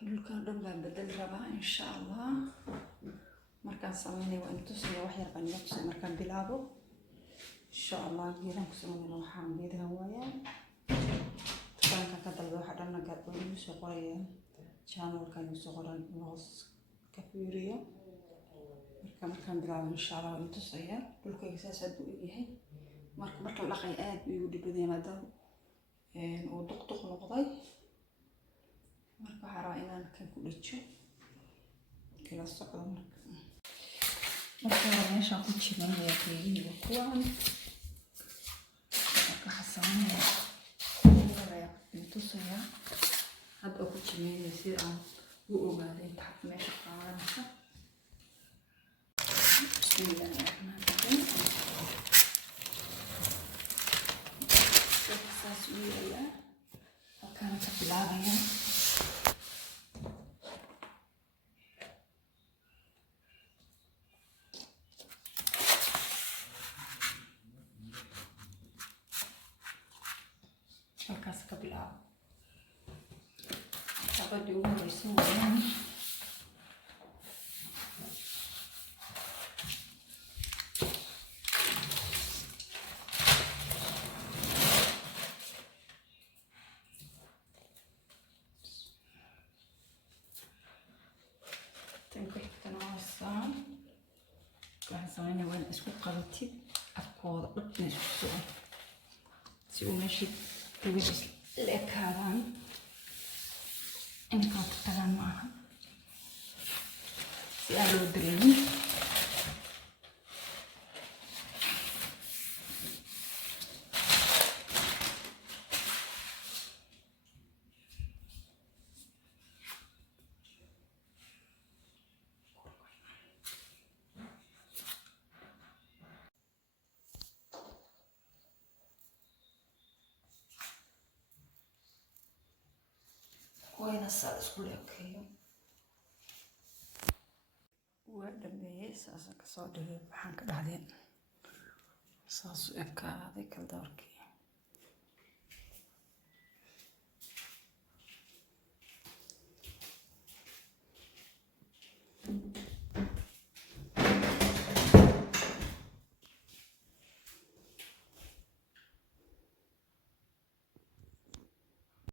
dhulkan dhan baan bedel rabaa insha Allah markaan sameeyay waa intuu soo wax yar baan kusoo markaan bilaabo insha Allah geedan ku sameeyay waxaan geedan waayaan tanka ka dalba waxa dhan naga u soo qorayaan channelkan u soo qoran hoos ka fiiriyo markaan bilaabo insha Allah intuu soo dhulkayga saasad u yahay marka la qay aad u dibadeen maadaama oo duqduq noqday marka xaraa inaan kan ku dhajo kala socdo marka meesha ku jiraan waa keeyay kuwan marka xasaanaya intuu soo hadda ku jiraan si aan u ogaaday tax meesha qaadanaysa سوية وكانت بلاغية وكاسك بلاغ أبدي أمور يسوي سوينا وين اسكو قلتي افكار بدنا شو سوي ماشي توجس الأكاران إنك تتكلم معها سألو دريني وين السادس كله كيو ودمي ساسا كسودي بحنك بعدين ساسو إكا هذيك الدوركي